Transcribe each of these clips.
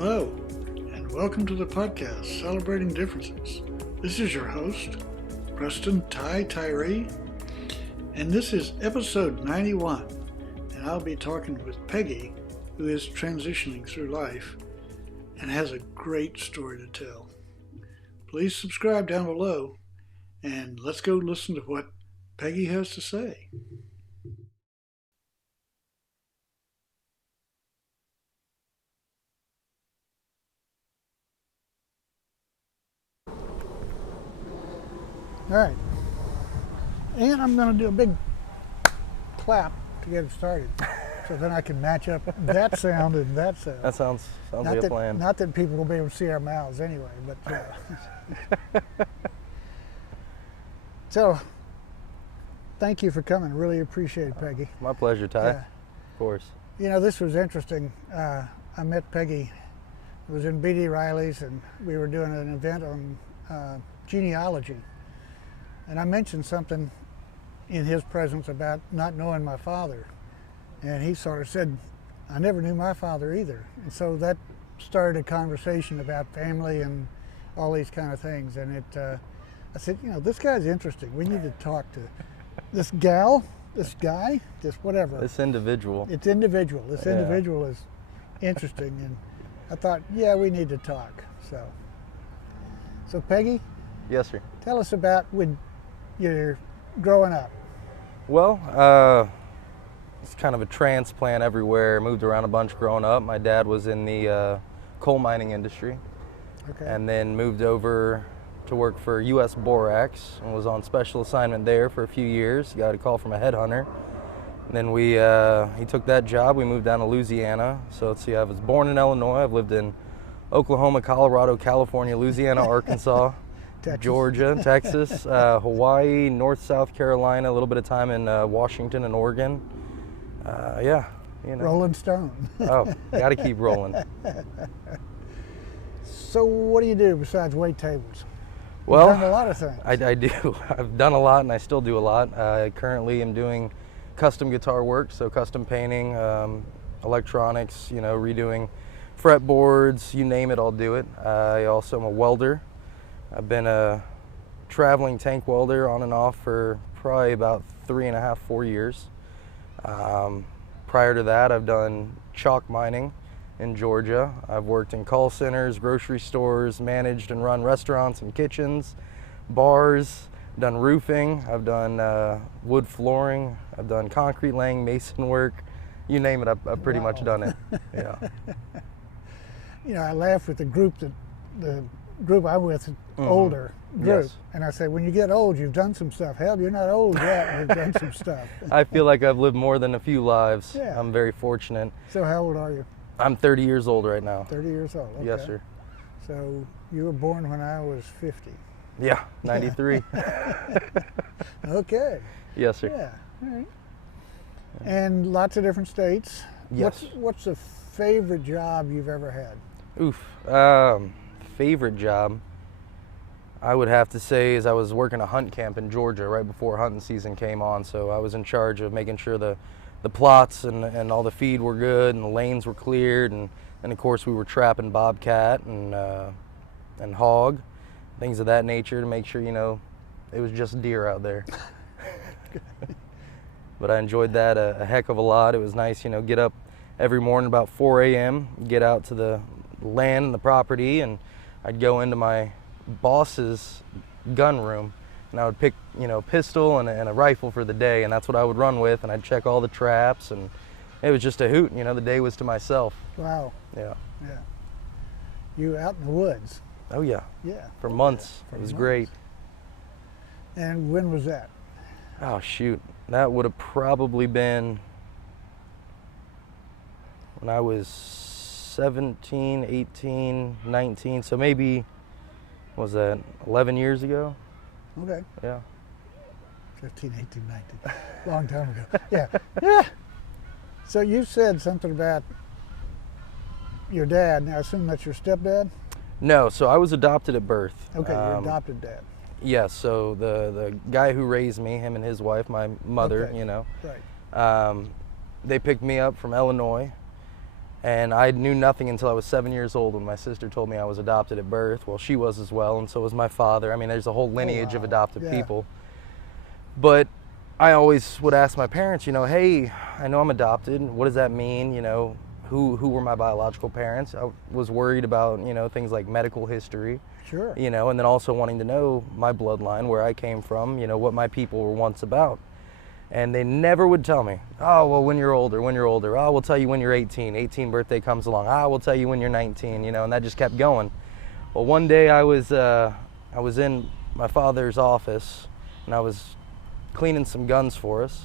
Hello, and welcome to the podcast Celebrating Differences. This is your host, Preston, Tyree, and this is episode 91, and I'll be talking with Peggy, who is transitioning through life and has a great story to tell. Please subscribe down below, and let's go listen to what Peggy has to say. All right, and I'm going to do a big clap to get it started, so then I can match up that sound and that sound. That sounds like a plan. Not that people will be able to see our mouths anyway, but so thank you for coming. Really appreciate it, Peggy. My pleasure, Ty. Yeah. Of course. You know, this was interesting. I met Peggy. It was in B.D. Riley's, and we were doing an event on genealogy. And I mentioned something in his presence about not knowing my father. And he sort of said, I never knew my father either. And so that started a conversation about family and all these kind of things. And I said, you know, this guy's interesting. We need to talk to this gal, this guy, just whatever. This individual. It's individual. This individual is interesting. And I thought, yeah, we need to talk. So Peggy? Yes, sir. Tell us about when you're growing up. Well, it's kind of a transplant everywhere. Moved around a bunch growing up. My dad was in the coal mining industry. Okay. And then moved over to work for U.S. Borax and was on special assignment there for a few years. Got a call from a headhunter. And then he took that job. We moved down to Louisiana. So let's see, I was born in Illinois. I've lived in Oklahoma, Colorado, California, Louisiana, Arkansas, Texas. Georgia, Texas, Hawaii, North South Carolina, a little bit of time in Washington and Oregon. Yeah, you know. Rolling Stone. Oh, got to keep rolling. So what do you do besides wait tables? Well, You've done a lot of things. I do. I've done a lot, and I still do a lot. I currently am doing custom guitar work, so custom painting, electronics, you know, redoing fretboards, you name it, I'll do it. I also am a welder. I've been a traveling tank welder on and off for probably about 3.5, 4 years. Prior to that, I've done chalk mining in Georgia. I've worked in call centers, grocery stores, managed and run restaurants and kitchens, bars, done roofing, I've done wood flooring, I've done concrete laying, mason work, you name it, I've pretty much done it. Yeah. You know, I laugh with the group I'm with, older group, yes. And I say, when you get old, you've done some stuff. Hell, you're not old yet, you've done some stuff. I feel like I've lived more than a few lives. Yeah. I'm very fortunate. So how old are you? I'm 30 years old right now. 30 years old, okay. Yes, sir. So you were born when I was 50. Yeah, 93. Okay. Yes, sir. Yeah, all right. And lots of different states. Yes. What's the favorite job you've ever had? Oof. Favorite job, I would have to say, is I was working a hunt camp in Georgia right before hunting season came on. So I was in charge of making sure the plots and all the feed were good and the lanes were cleared, and of course we were trapping bobcat and hog, things of that nature to make sure, you know, it was just deer out there. But I enjoyed that a heck of a lot. It was nice, you know, get up every morning about 4 a.m., get out to the land and the property, and I'd go into my boss's gun room and I would pick, you know, a pistol and a rifle for the day, and that's what I would run with, and I'd check all the traps, and it was just a hoot, you know, the day was to myself. Wow. Yeah. Yeah. You were out in the woods. Oh yeah. Yeah. For months. It was great. And when was that? Oh shoot. That would have probably been when I was 17, 18, 19, so maybe, what was that, 11 years ago? Okay. Yeah. 15, 18, 19. Long time ago. Yeah. Yeah. So you said something about your dad. Now I assume that's your stepdad? No, so I was adopted at birth. Okay, your adopted dad. Yes, so the guy who raised me, him and his wife, my mother, Okay. you know, Right. they picked me up from Illinois, And I knew nothing until I was 7 years old when my sister told me I was adopted at birth. Well, she was as well, and so was my father. I mean, there's a whole lineage of adopted people. But I always would ask my parents, you know, hey, I know I'm adopted. What does that mean? You know, who were my biological parents? I was worried about, you know, things like medical history. Sure. You know, and then also wanting to know my bloodline, where I came from, you know, what my people were once about. And they never would tell me, oh, well, when you're older. Oh, we'll tell you when you're 18. 18 birthday comes along. Ah, we'll tell you when you're 19, you know, and that just kept going. Well, one day I was in my father's office, and I was cleaning some guns for us,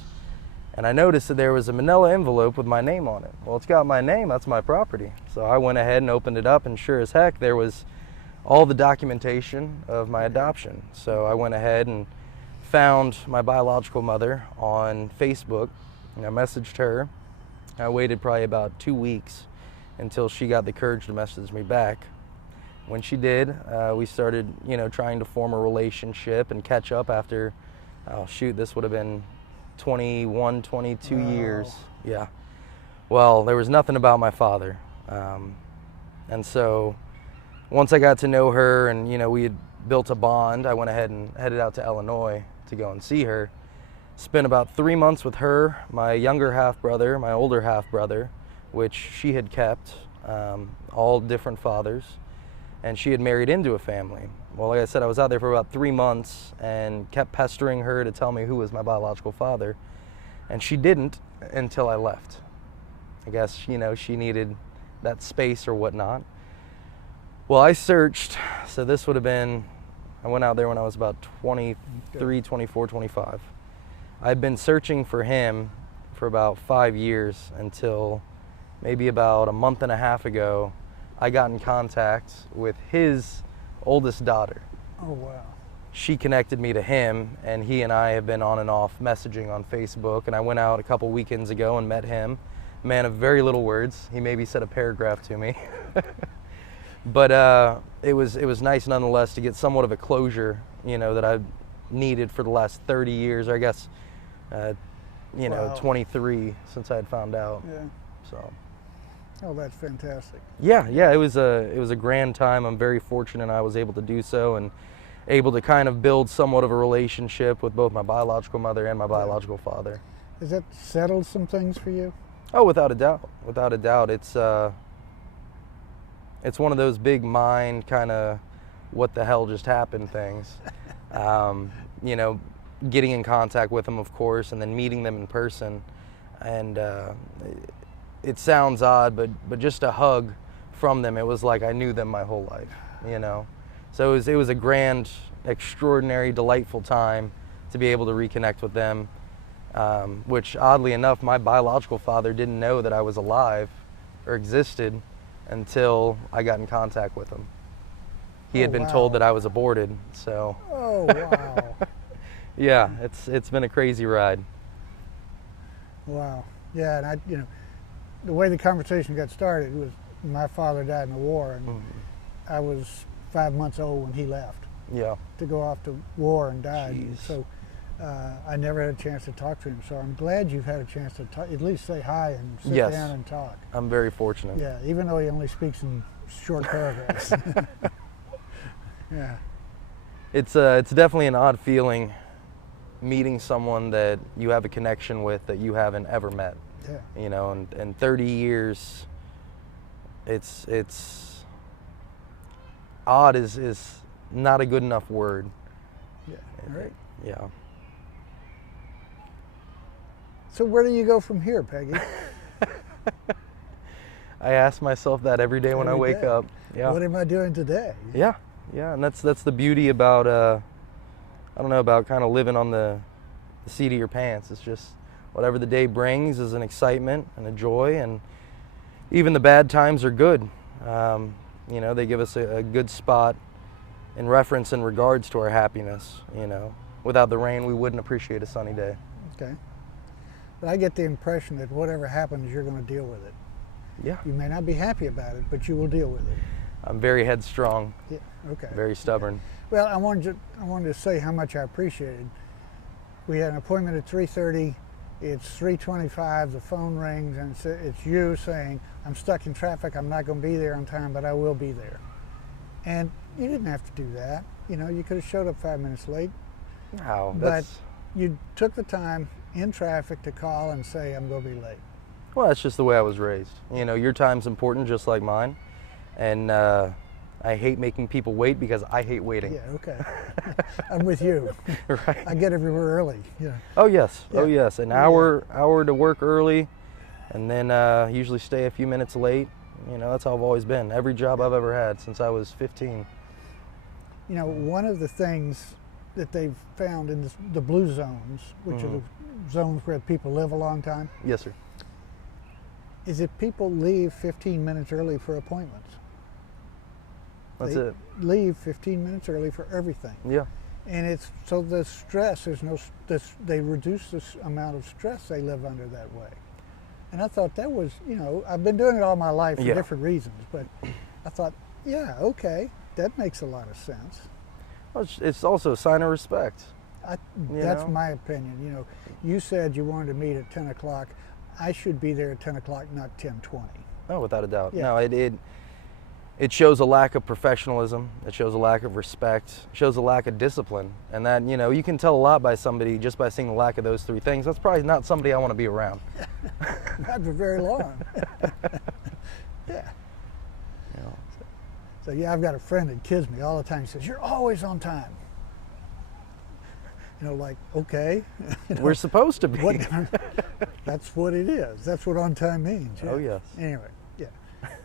and I noticed that there was a manila envelope with my name on it. Well, it's got my name, that's my property. So I went ahead and opened it up, and sure as heck, there was all the documentation of my adoption. So I went ahead and found my biological mother on Facebook, and I messaged her. I waited probably about 2 weeks until she got the courage to message me back. When she did, we started, you know, trying to form a relationship and catch up after, oh shoot, this would have been 21, 22 years. Yeah. Well, there was nothing about my father. And so once I got to know her and, you know, we had built a bond, I went ahead and headed out to Illinois to go and see her. Spent about 3 months with her, my younger half brother, my older half brother, which she had kept, all different fathers, and she had married into a family. Well, like I said, I was out there for about 3 months and kept pestering her to tell me who was my biological father, and she didn't until I left. I guess, you know, she needed that space or whatnot. Well, I searched, so this would have been, I went out there when I was about 23, 24, 25. I'd been searching for him for about 5 years until maybe about a month and a half ago, I got in contact with his oldest daughter. Oh, wow. She connected me to him, and he and I have been on and off messaging on Facebook, and I went out a couple weekends ago and met him. Man of very little words. He maybe said a paragraph to me. But it was nice nonetheless to get somewhat of a closure, you know, that I've needed for the last 30 years, or I guess, you know, 23 since I had found out. Yeah. So. Oh, that's fantastic. Yeah, it was a grand time. I'm very fortunate I was able to do so and able to kind of build somewhat of a relationship with both my biological mother and my biological father. Has that settled some things for you? Oh, without a doubt. Without a doubt. It's one of those big mind kind of what the hell just happened things. You know, getting in contact with them, of course, and then meeting them in person. And it sounds odd, but just a hug from them, it was like I knew them my whole life, you know. So it was a grand, extraordinary, delightful time to be able to reconnect with them, which oddly enough, my biological father didn't know that I was alive or existed until I got in contact with him. He had been told that I was aborted, so. Oh, wow. Yeah, it's been a crazy ride. Wow. Yeah, and you know, the way the conversation got started was my father died in the war, and I was 5 months old when he left. Yeah. To go off to war and died. Jeez. So I never had a chance to talk to him. So I'm glad you've had a chance to talk, at least say hi and sit down and talk. I'm very fortunate. Yeah, even though he only speaks in short paragraphs. Yeah. It's definitely an odd feeling meeting someone that you have a connection with that you haven't ever met. Yeah. You know, and 30 years, it's odd is not a good enough word. Yeah. Right. Yeah. So where do you go from here, Peggy? I ask myself that every day when I wake up. Yeah. What am I doing today? Yeah, and that's the beauty about I don't know, about kind of living on the seat of your pants. It's just whatever the day brings is an excitement and a joy, and even the bad times are good. You know, they give us a good spot in reference in regards to our happiness. You know, without the rain, we wouldn't appreciate a sunny day. Okay. But I get the impression that whatever happens, you're going to deal with it. Yeah. You may not be happy about it, but you will deal with it. I'm very headstrong. Yeah. Okay. Very stubborn. Okay. Well, I wanted to say how much I appreciated. We had an appointment at 3:30 It's 3:25, the phone rings, and it's you saying, I'm stuck in traffic, I'm not going to be there on time, but I will be there. And you didn't have to do that. You know, you could have showed up 5 minutes late. Wow, but you took the time in traffic to call and say, I'm going to be late. Well, that's just the way I was raised. You know, your time's important just like mine. And I hate making people wait because I hate waiting. Yeah, okay. I'm with you. Right. I get everywhere early. Yeah. Oh yes, Yeah. oh yes. An hour to work early, and then usually stay a few minutes late. You know, that's how I've always been. Every job I've ever had since I was 15. You know, one of the things that they've found in the blue zones, which are the zones where people live a long time, Yes, sir. is that people leave 15 minutes early for appointments. That's They it. leave 15 minutes early for everything. Yeah. And it's so the stress, they reduce the amount of stress they live under that way. And I thought that was, you know, I've been doing it all my life for Yeah. different reasons, but I thought, yeah, okay, that makes a lot of sense. Well, it's also a sign of respect. That's know? my opinion. You know, you said you wanted to meet at 10 o'clock. I should be there at 10 o'clock, not 10:20. Oh, without a doubt. Yeah. No, it shows a lack of professionalism. It shows a lack of respect. It shows a lack of discipline. And that, you know, you can tell a lot by somebody just by seeing the lack of those three things. That's probably not somebody I want to be around. Not for very long. Yeah. You know, So yeah, I've got a friend that kids me all the time. He says, "You're always on time." You know, like, okay. You know, we're supposed to be. what, that's what it is. That's what on time means. Yeah. Oh, yes. Anyway, yeah.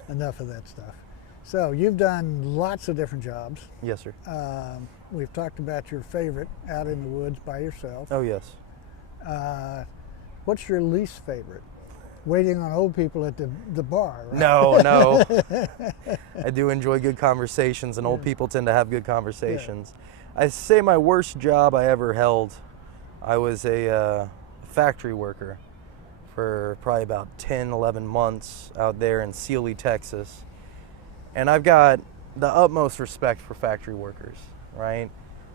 Enough of that stuff. So you've done lots of different jobs. Yes, sir. We've talked about your favorite, out in the woods by yourself. Oh, yes. What's your least favorite? Waiting on old people at the bar, right? No. I do enjoy good conversations, and old people tend to have good conversations. I say my worst job I ever held, I was a factory worker for probably about 10, 11 months out there in Sealy, Texas. And I've got the utmost respect for factory workers, right?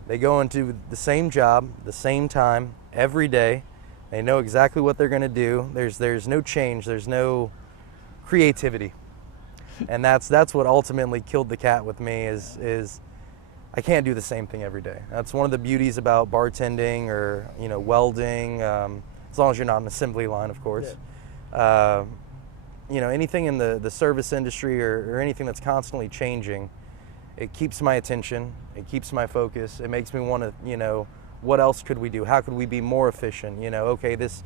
They go into the same job, the same time, every day. They know exactly what they're going to do. There's no change. There's no creativity. And that's what ultimately killed the cat with me is I can't do the same thing every day. That's one of the beauties about bartending or, you know, welding, as long as you're not in an assembly line, of course. Yeah. You know, anything in the service industry or anything that's constantly changing, it keeps my attention, it keeps my focus, it makes me want to, you know, what else could we do? How could we be more efficient? You know, okay, this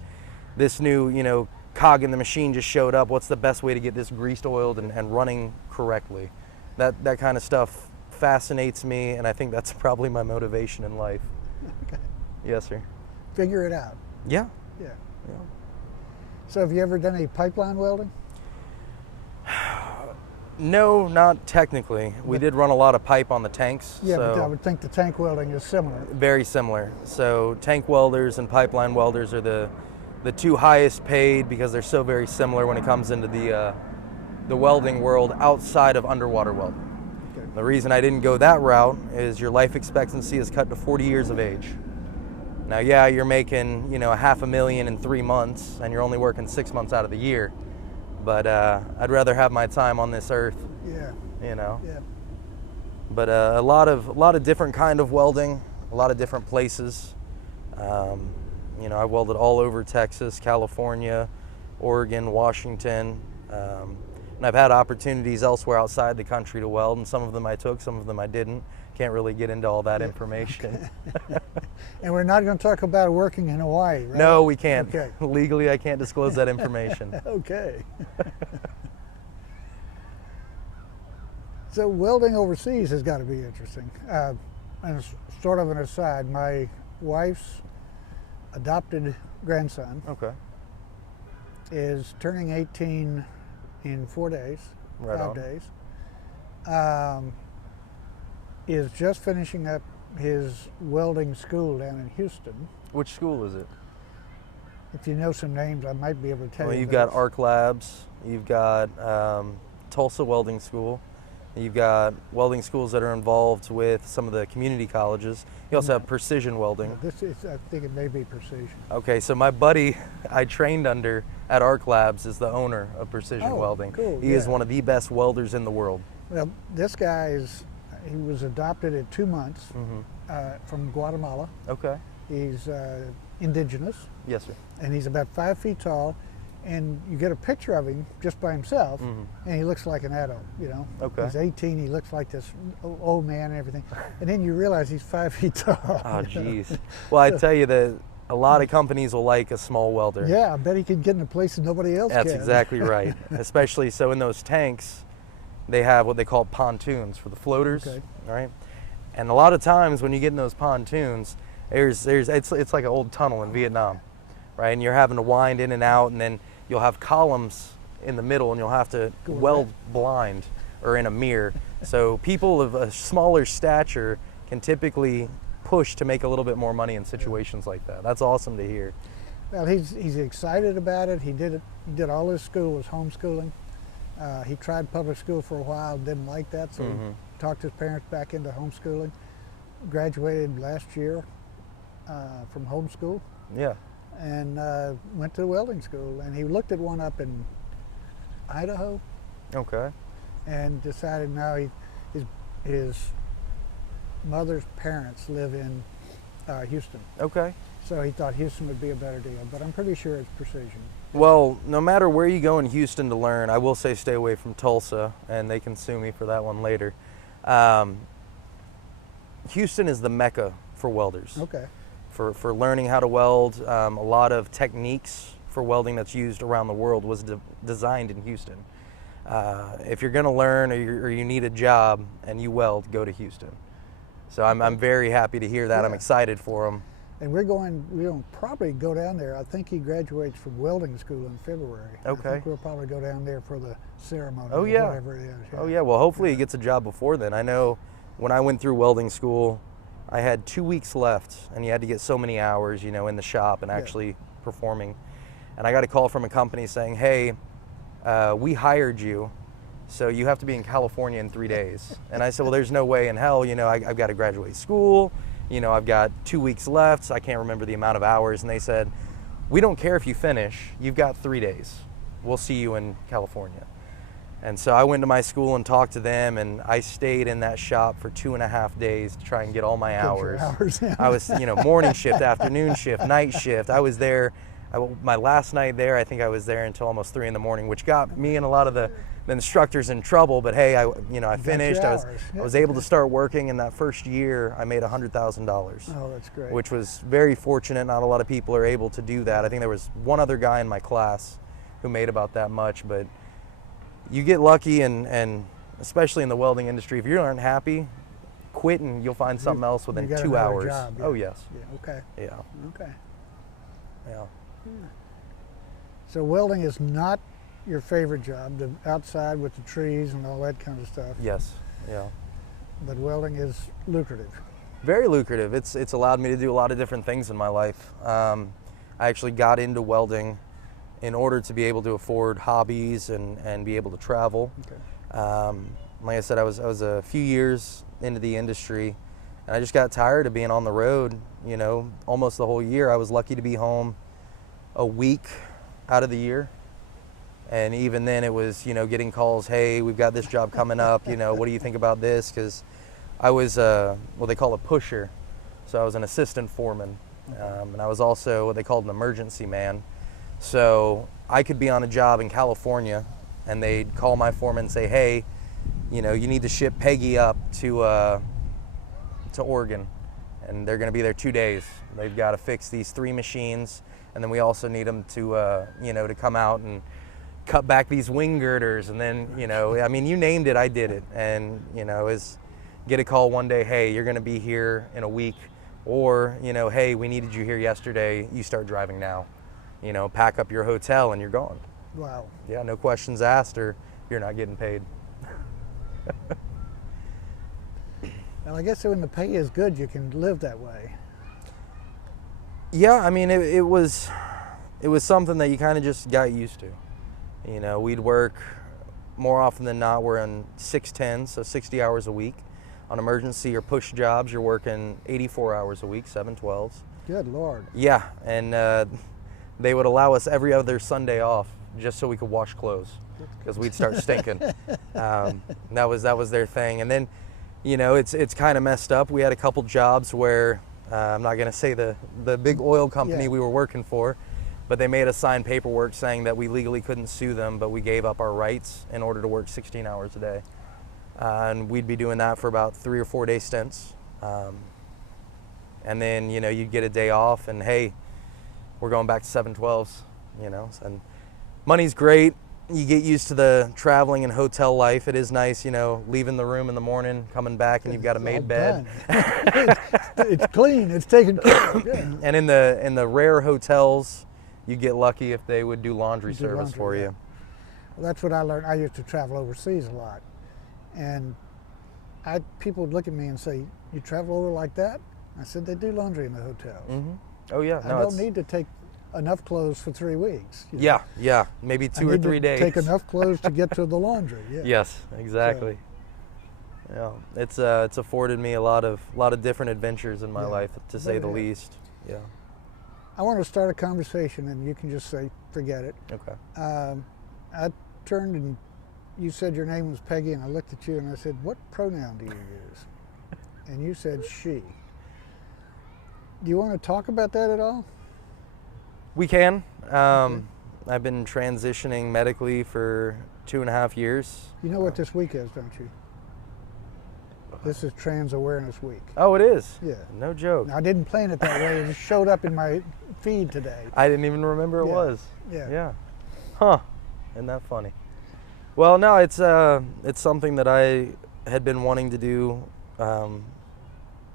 new, you know, cog in the machine just showed up. What's the best way to get this greased, oiled, and running correctly? That kind of stuff fascinates me, and I think that's probably my motivation in life. Okay. Yes, sir. Figure it out. Yeah. Yeah. So have you ever done any pipeline welding? No, not technically. We did run a lot of pipe on the tanks. Yeah, so but I would think the tank welding is similar. very similar. So tank welders and pipeline welders are the two highest paid because they're so very similar when it comes into the welding world outside of underwater welding. Okay. The reason I didn't go that route is your life expectancy is cut to 40 years of age. Now, yeah, you're making, you know, $500,000 in 3 months, and you're only working 6 months out of the year. But I'd rather have my time on this earth, Yeah. you know. Yeah. But a lot of different kind of welding, a lot of different places. You know, I welded all over Texas, California, Oregon, Washington. And I've had opportunities elsewhere outside the country to weld, and some of them I took, some of them I didn't. Can't really get into all that information. And we're not going to talk about working in Hawaii, right? No, we can't. Okay. Legally, I can't disclose that information. Okay. So welding overseas has got to be interesting. And it's sort of an aside, my wife's adopted grandson Okay. is turning 18 in 4 days, Right 5 on. days. Is just finishing up his welding school down in Houston. Which school is it? If you know some names, I might be able to tell Well, you. you've but got it's- Arc Labs, you've got Tulsa Welding School, You've got welding schools that are involved with some of the community colleges. You also have precision welding. This is, I think it may be precision. Okay, so my buddy I trained under at Arc Labs is the owner of Precision Welding. Cool, He is one of the best welders in the world. Well, this guy he was adopted at 2 months from Guatemala. Okay. He's indigenous. Yes, sir. And he's about 5 feet tall. And you get a picture of him just by himself, and he looks like an adult, you know. Okay. He's 18, he looks like this old man and everything. And then you realize he's 5 feet tall. Oh, jeez. Well, I tell you that a lot of companies will like a small welder. Yeah, I bet he could get in a place that nobody else That's can. exactly right. Especially so in those tanks, they have what they call pontoons for the floaters, right? And a lot of times when you get in those pontoons, it's like an old tunnel in Vietnam, right? And you're having to wind in and out, and then you'll have columns in the middle, and you'll have to weld blind or in a mirror. So people of a smaller stature can typically push to make a little bit more money in situations like that. That's awesome to hear. Well, he's excited about it. He did all his school was homeschooling. He tried public school for a while, didn't like that, so he talked his parents back into homeschooling. Graduated last year from homeschool. Yeah. And went to welding school, and he looked at one up in Idaho. Okay. And decided now his mother's parents live in Houston. Okay. So he thought Houston would be a better deal, but I'm pretty sure it's precision. Well, no matter where you go in Houston to learn, I will say stay away from Tulsa, and they can sue me for that one later. Houston is the mecca for welders. Okay. For learning how to weld. A lot of techniques for welding that's used around the world was designed in Houston. If you're going to learn or you need a job and you weld, go to Houston. So I'm very happy to hear that. Yeah. I'm excited for them. And we're going to probably go down there. I think he graduates from welding school in February. Okay. I think we'll probably go down there for the ceremony Oh, or yeah. whatever it is. Yeah. Oh yeah, well hopefully he gets a job before then. I know when I went through welding school, I had 2 weeks left, and you had to get so many hours, you know, in the shop and actually performing. And I got a call from a company saying, hey, we hired you, so you have to be in California in 3 days. And I said, well, there's no way in hell, you know, I've got to graduate school, you know, I've got 2 weeks left, so I can't remember the amount of hours. And they said, we don't care if you finish, you've got 3 days. We'll see you in California. And so I went to my school and talked to them, and I stayed in that shop for 2.5 days to try and get all my hours. I was, you know, morning shift, afternoon shift, night shift. I was there, my last night there, I think I was there until almost 3 in the morning, which got me and a lot of the instructors in trouble. But hey, I finished. I was able to start working. In that first year, I made $100,000. Oh, that's great. Which was very fortunate. Not a lot of people are able to do that. I think there was one other guy in my class who made about that much, but you get lucky, and especially in the welding industry, if you aren't happy, quit and you'll find something else within 2 hours. Job, yeah. Oh yes. Yeah. Okay. Yeah. Okay. Yeah. So welding is not your favorite job, the outside with the trees and all that kind of stuff. Yes. Yeah. But welding is lucrative. Very lucrative. It's allowed me to do a lot of different things in my life. I actually got into welding in order to be able to afford hobbies and be able to travel. Okay. Like I said, I was a few years into the industry, and I just got tired of being on the road, you know, almost the whole year. I was lucky to be home a week out of the year. And even then it was, you know, getting calls, hey, we've got this job coming up, you know, what do you think about this? Because I was what they call a pusher. So I was an assistant foreman. And I was also what they called an emergency man. So I could be on a job in California, and they'd call my foreman and say, hey, you know, you need to ship Peggy up to Oregon, and they're going to be there 2 days. They've got to fix these 3 machines, and then we also need them to, you know, to come out and cut back these wing girders, and then, you know, I mean, you named it, I did it. And, you know, get a call one day, hey, you're going to be here in a week, or, you know, hey, we needed you here yesterday, you start driving now. You know, pack up your hotel and you're gone. Wow. Yeah, no questions asked, or you're not getting paid. Well, I guess when the pay is good, you can live that way. Yeah, I mean, it was something that you kind of just got used to. You know, we'd work more often than not, we're in 6-10, so 60 hours a week. On emergency or push jobs, you're working 84 hours a week, 7/12s. Good Lord. Yeah, and they would allow us every other Sunday off just so we could wash clothes because we'd start stinking. That was their thing. And then, you know, it's kind of messed up. We had a couple jobs where I'm not going to say the big oil company we were working for, but they made us sign paperwork saying that we legally couldn't sue them, but we gave up our rights in order to work 16 hours a day. And we'd be doing that for about 3 or 4 day stints. And then, you know, you'd get a day off and, hey, we're going back to 7/12s, you know. And money's great. You get used to the traveling and hotel life. It is nice, you know, leaving the room in the morning, coming back, and you've got a made bed. It's clean. It's taken care of. Yeah. And in the rare hotels, you get lucky if they would do laundry service for you. Well, that's what I learned. I used to travel overseas a lot, and people would look at me and say, "You travel over like that?" I said, "They do laundry in the hotels." Mm-hmm. Oh yeah. I don't need to take enough clothes for 3 weeks. You know? Yeah, maybe 2 or 3 days. Take enough clothes to get to the laundry. Yeah. Yes, exactly. So, yeah, it's afforded me a lot of different adventures in my life, to say the least. Yeah. I want to start a conversation, and you can just say, "Forget it." Okay. I turned and you said your name was Peggy, and I looked at you and I said, "What pronoun do you use?" And you said she. Do you want to talk about that at all? We can. I've been transitioning medically for 2.5 years. You know what this week is, don't you? This is Trans Awareness Week. Oh, it is? Yeah. No joke. Now, I didn't plan it that way. It just showed up in my feed today. I didn't even remember it was. Yeah. Yeah. Huh. Isn't that funny? Well, no, it's something that I had been wanting to do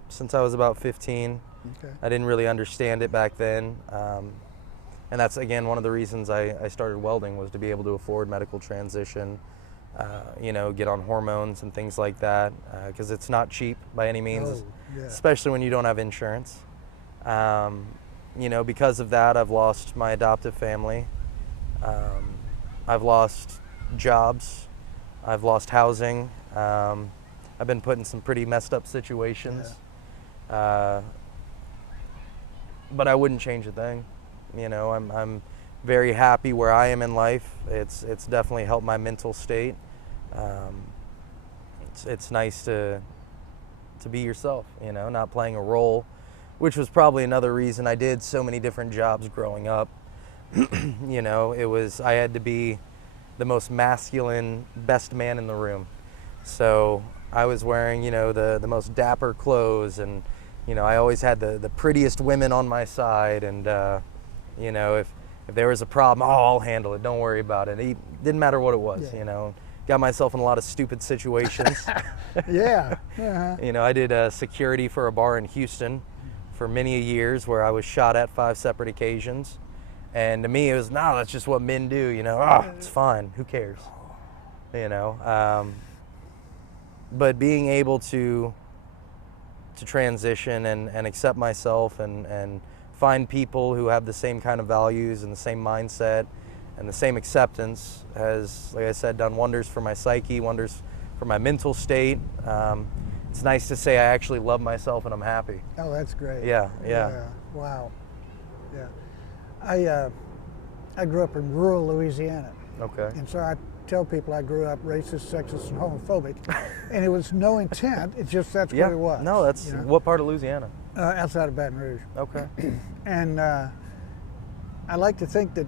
since I was about 15. Okay. I didn't really understand it back then. And that's, again, one of the reasons I started welding, was to be able to afford medical transition, you know, get on hormones and things like that, because it's not cheap by any means, especially when you don't have insurance. You know, because of that, I've lost my adoptive family. I've lost jobs. I've lost housing. I've been put in some pretty messed up situations. But I wouldn't change a thing. You know, I'm very happy where I am in life. It's definitely helped my mental state. It's nice to be yourself, you know, not playing a role, which was probably another reason I did so many different jobs growing up. You know, I had to be the most masculine, best man in the room. So I was wearing, you know, the most dapper clothes, and, you know, I always had the prettiest women on my side, and you know, if there was a problem, I'll handle it, don't worry about it. It didn't matter what it was, you know. Got myself in a lot of stupid situations. Yeah. You know, I did security for a bar in Houston for many years, where I was shot at 5 separate occasions. And to me, it was, no, that's just what men do, you know. It's fine, who cares? You know, but being able to transition and accept myself and find people who have the same kind of values and the same mindset and the same acceptance has, like I said, done wonders for my psyche, wonders for my mental state. It's nice to say I actually love myself and I'm happy. Oh, that's great. Yeah. Wow. Yeah. I grew up in rural Louisiana. Okay. And so I tell people I grew up racist, sexist, and homophobic. And it was no intent. It's just that's what it was. No, that's, you know? What part of Louisiana? Outside of Baton Rouge. Okay. And I like to think that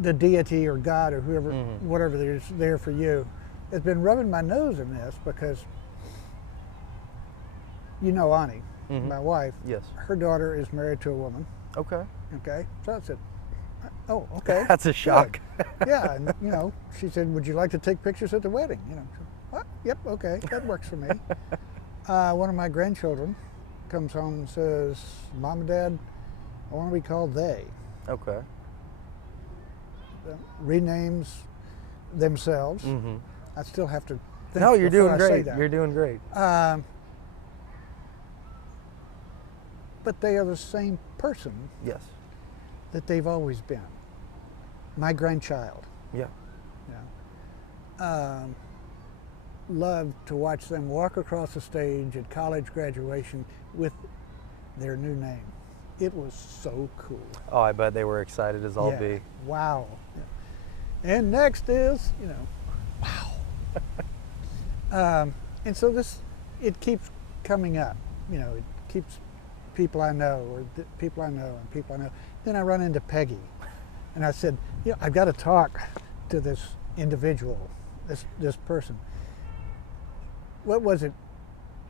the deity or God or whoever, whatever is there for you, has been rubbing my nose in this, because you know Ani, my wife. Yes. Her daughter is married to a woman. Okay. Okay. So I said, oh, okay. That's a shock. Yeah, and you know, she said, would you like to take pictures at the wedding? You know, so, what? Yep, okay, that works for me. One of my grandchildren comes home and says, Mom and Dad, I want to be called they. Okay. Renames themselves. I still have to think. No, you're doing before I say great. that. You're doing great. But they are the same person Yes. that they've always been. My grandchild. Yeah. um, loved to watch them walk across the stage at college graduation with their new name. It was so cool. Oh, I bet they were excited as all Yeah. be. Wow. Yeah. And next is, wow. And so it keeps coming up. It keeps people I know, or people I know, and people I know. Then I run into Peggy, and I said, I've got to talk to this individual, this person. What was it?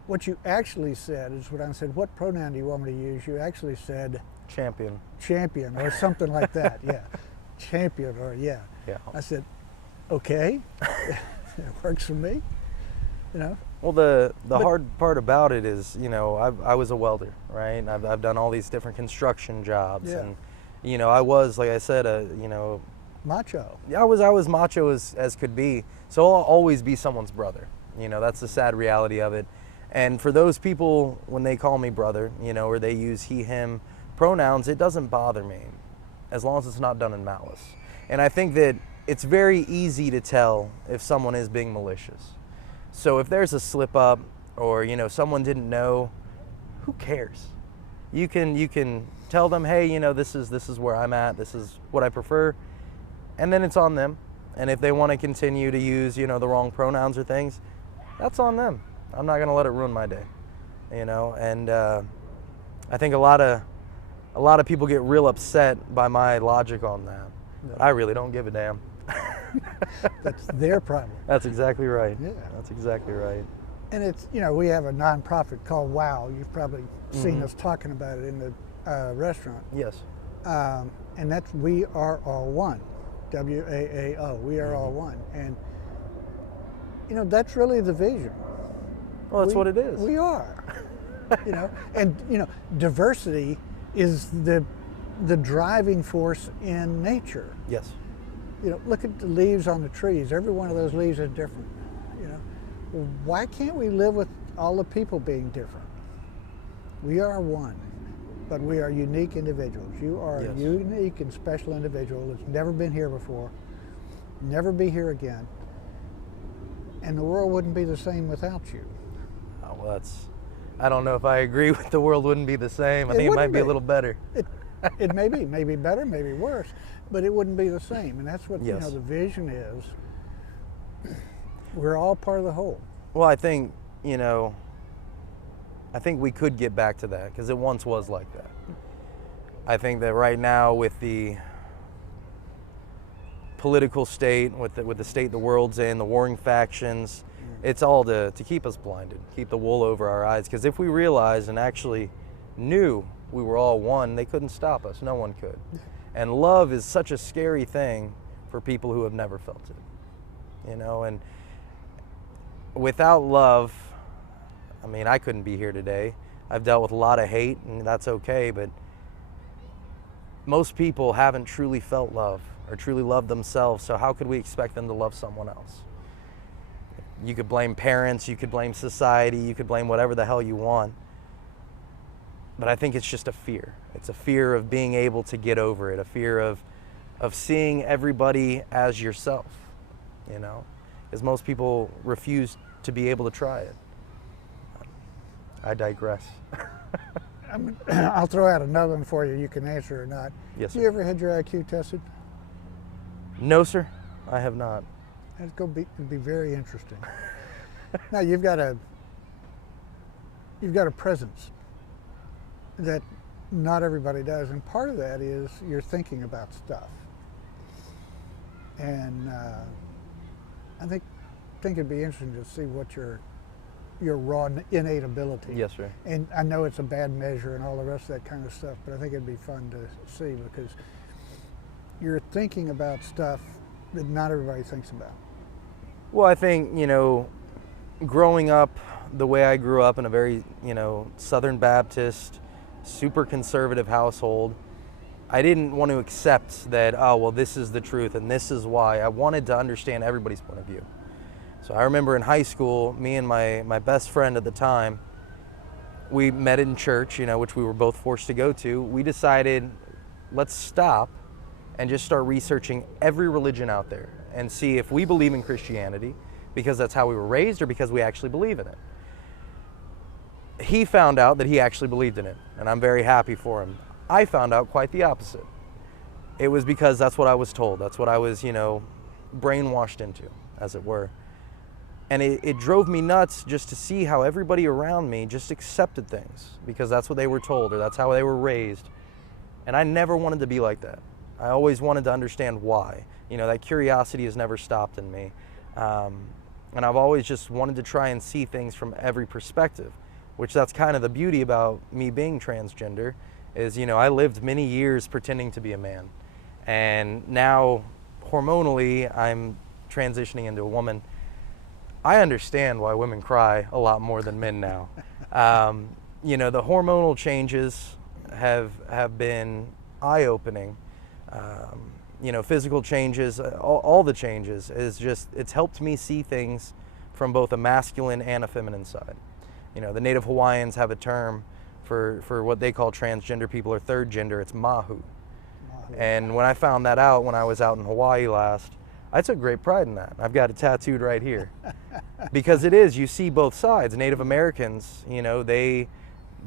What you actually said is when I said, what pronoun do you want me to use? You actually said Champion. champion or something like that. Yeah. Champion or yeah. I said, okay, it works for me. Well, the hard part about it is, I was a welder, right? I've done all these different construction jobs, Yeah. and I was, like I said, Macho. I was macho as could be. So I'll always be someone's brother. That's the sad reality of it. And for those people, when they call me brother, or they use he, him pronouns, it doesn't bother me as long as it's not done in malice. And I think that it's very easy to tell if someone is being malicious. So if there's a slip up or, someone didn't know, who cares? You can tell them, hey, this is where I'm at, this is what I prefer, and then it's on them. And if they want to continue to use, the wrong pronouns or things, that's on them. I'm not going to let it ruin my day, and I think a lot of people get real upset by my logic on that. No. I really don't give a damn. That's their problem. That's exactly right. Yeah. That's exactly right. And it's, we have a nonprofit called WAAO. You've probably seen us talking about it in the restaurant. Yes. And that's We Are All One, WAAO, We Are All One. And, that's really the vision. Well, that's what it is. We are, and, diversity is the driving force in nature. Yes. Look at the leaves on the trees. Every one of those leaves is different. Well, why can't we live with all the people being different? We are one, but we are unique individuals. You are a unique and special individual that's never been here before, never be here again, and the world wouldn't be the same without you. Oh, well, I don't know if I agree with the world wouldn't be the same. I think it might be a little better. It may be, maybe better, maybe worse, but it wouldn't be the same. And that's what Yes. the vision is. We're all part of the whole. Well, I think we could get back to that because it once was like that. I think that right now with the political state, with the state the world's in, the warring factions, it's all to keep us blinded, keep the wool over our eyes. Because if we realized and actually knew we were all one, they couldn't stop us. No one could. And love is such a scary thing for people who have never felt it. And without love, I couldn't be here today. I've dealt with a lot of hate, and that's okay, but most people haven't truly felt love or truly loved themselves, so how could we expect them to love someone else? You could blame parents, you could blame society, you could blame whatever the hell you want. But I think it's just a fear. It's a fear of being able to get over it, a fear of seeing everybody as yourself, because most people refuse to be able to try it. I digress. I'll throw out another one for you. You can answer or not. Yes, You sir. ever had your IQ tested? No, sir, I have not. It'll be very interesting. Now you've got a presence that not everybody does, and part of that is you're thinking about stuff. And I think it'd be interesting to see what your raw innate ability. Yes, sir. And I know it's a bad measure and all the rest of that kind of stuff, but I think it'd be fun to see because you're thinking about stuff that not everybody thinks about. Well, I think, growing up the way I grew up in a very, Southern Baptist, super conservative household, I didn't want to accept that, oh, well, this is the truth and this is why. I wanted to understand everybody's point of view. So I remember in high school, me and my best friend at the time, we met in church, which we were both forced to go to. We decided, let's stop and just start researching every religion out there and see if we believe in Christianity because that's how we were raised or because we actually believe in it. He found out that he actually believed in it, and I'm very happy for him. I found out quite the opposite. It was because that's what I was told. That's what I was, brainwashed into, as it were. And it drove me nuts just to see how everybody around me just accepted things because that's what they were told or that's how they were raised. And I never wanted to be like that. I always wanted to understand why. That curiosity has never stopped in me. And I've always just wanted to try and see things from every perspective, which that's kind of the beauty about me being transgender is, I lived many years pretending to be a man. And now, hormonally, I'm transitioning into a woman. I understand why women cry a lot more than men now. The hormonal changes have been eye-opening. Physical changes, all the changes it's helped me see things from both a masculine and a feminine side. The Native Hawaiians have a term for what they call transgender people or third gender. It's mahu. And when I found that out when I was out in Hawaii last, I took great pride in that. I've got it tattooed right here. Because you see both sides. Native Americans, they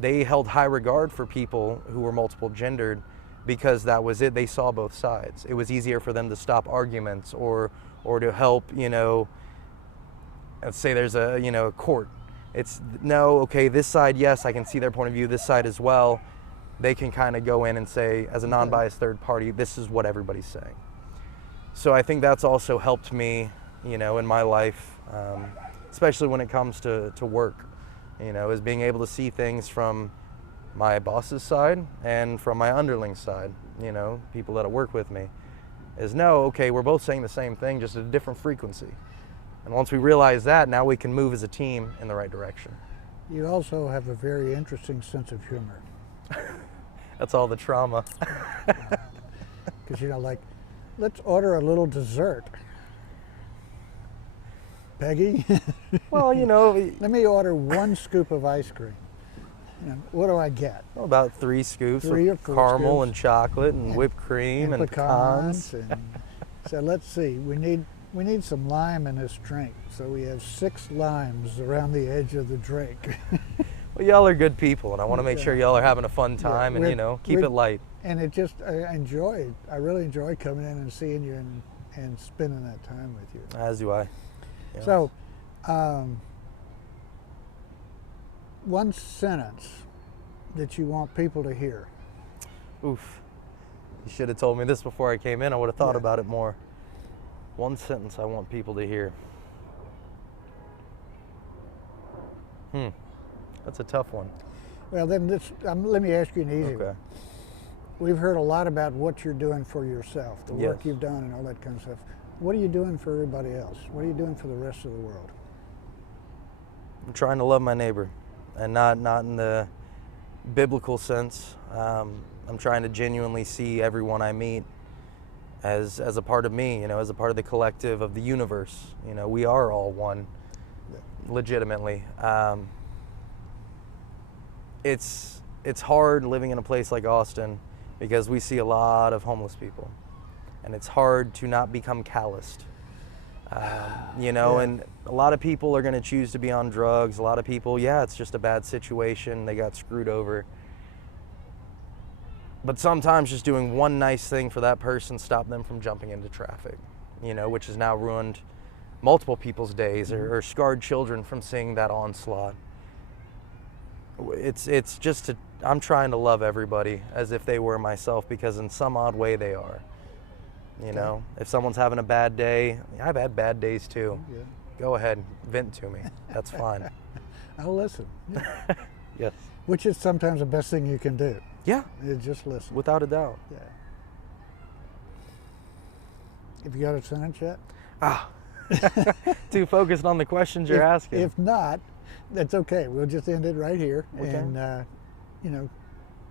held high regard for people who were multiple gendered because that was it. They saw both sides. It was easier for them to stop arguments or to help, let's say there's a court. It's no, okay, this side, yes, I can see their point of view, this side as well. They can kind of go in and say, as a non-biased third party, this is what everybody's saying. So I think that's also helped me, in my life, especially when it comes to work, is being able to see things from my boss's side and from my underling side, people that work with me, is okay, we're both saying the same thing, just at a different frequency. And once we realize that, now we can move as a team in the right direction. You also have a very interesting sense of humor. That's all the trauma. Because, let's order a little dessert. Peggy? Well, let me order 1 scoop of ice cream. What do I get? About 3 scoops 3 of or 4 caramel scoops. and chocolate and whipped cream and pecans. So let's see. We need some lime in this drink. So we have 6 limes around the edge of the drink. Well, y'all are good people, and I want to make sure y'all are having a fun time, and keep it light. And I really enjoy coming in and seeing you and spending that time with you. As do I. Yes. So, one sentence that you want people to hear. Oof. You should have told me this before I came in. I would have thought about it more. One sentence I want people to hear. That's a tough one. Well, then let me ask you an easy one. We've heard a lot about what you're doing for yourself, the work you've done and all that kind of stuff. What are you doing for everybody else? What are you doing for the rest of the world? I'm trying to love my neighbor, and not in the biblical sense. I'm trying to genuinely see everyone I meet as a part of me, as a part of the collective of the universe. We are all one, legitimately. It's hard living in a place like Austin because we see a lot of homeless people, and it's hard to not become calloused. And a lot of people are going to choose to be on drugs. A lot of people, it's just a bad situation. They got screwed over. But sometimes just doing one nice thing for that person stopped them from jumping into traffic, which has now ruined multiple people's days or scarred children from seeing that onslaught. It's just I'm trying to love everybody as if they were myself, because in some odd way they are. If someone's having a bad day, I've had bad days too. Yeah. Go ahead, vent to me. That's fine. I'll listen. Yeah. Yes. Which is sometimes the best thing you can do. Yeah. Is just listen. Without a doubt. Yeah. Have you got a sentence yet? Too focused on the questions you're asking. If not, that's okay. We'll just end it right here. Okay. And,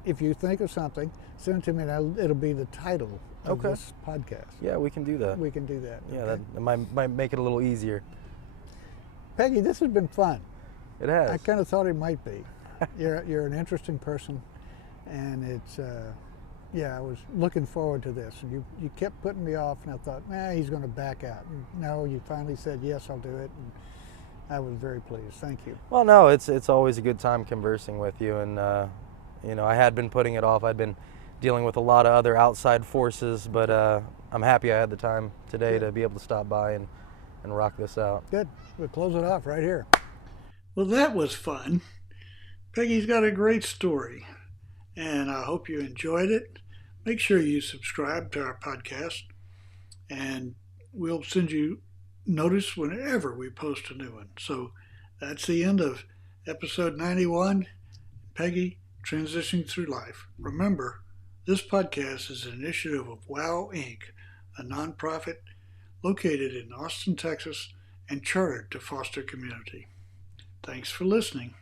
if you think of something, send it to me and it'll be the title of this podcast. Yeah, we can do that. We can do that. Yeah, okay? that might make it a little easier. Peggy, this has been fun. It has. I kind of thought it might be. You're an interesting person, and it's yeah, I was looking forward to this. And you kept putting me off, and I thought, he's going to back out. And no, you finally said, yes, I'll do it. And I was very pleased. Thank you. Well, no, it's always a good time conversing with you, and I had been putting it off. I'd been dealing with a lot of other outside forces, but I'm happy I had the time today to be able to stop by and rock this out. Good. We'll close it off right here. Well, that was fun. Peggy's got a great story, and I hope you enjoyed it. Make sure you subscribe to our podcast, and we'll send you notice whenever we post a new one. So that's the end of episode 91, Peggy, Transitioning Through Life. Remember, this podcast is an initiative of WAAO, Inc., a nonprofit located in Austin, Texas, and chartered to foster community. Thanks for listening.